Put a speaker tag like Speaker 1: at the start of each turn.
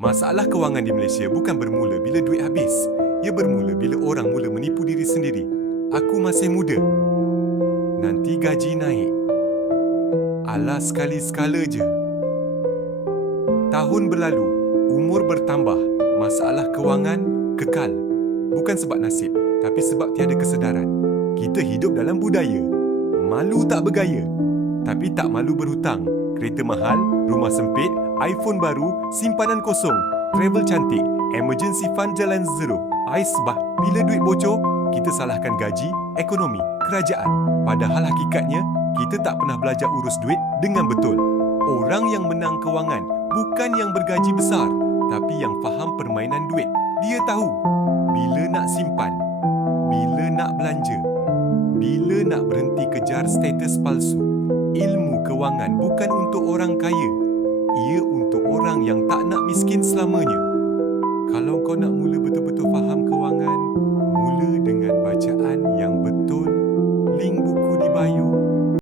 Speaker 1: Masalah kewangan di Malaysia bukan bermula bila duit habis. Ia bermula bila orang mula menipu diri sendiri. Aku masih muda. Nanti gaji naik. Alah sekali-sekala je. Tahun berlalu, umur bertambah, masalah kewangan kekal. Bukan sebab nasib, tapi sebab tiada kesedaran. Kita hidup dalam budaya. Malu tak bergaya, tapi tak malu berhutang. Kereta mahal, rumah sempit, iPhone baru, simpanan kosong, travel cantik, emergency fund jalan zero. Ais bah, bila duit bocor, kita salahkan gaji, ekonomi, kerajaan. Padahal hakikatnya, kita tak pernah belajar urus duit dengan betul. Orang yang menang kewangan bukan yang bergaji besar, tapi yang faham permainan duit. Dia tahu bila nak simpan, bila nak belanja, bila nak berhenti kejar status palsu kewangan bukan untuk orang kaya. Ia untuk orang yang tak nak miskin selamanya. Kalau kau nak mula betul-betul faham kewangan, mula dengan bacaan yang betul. Link buku di bio.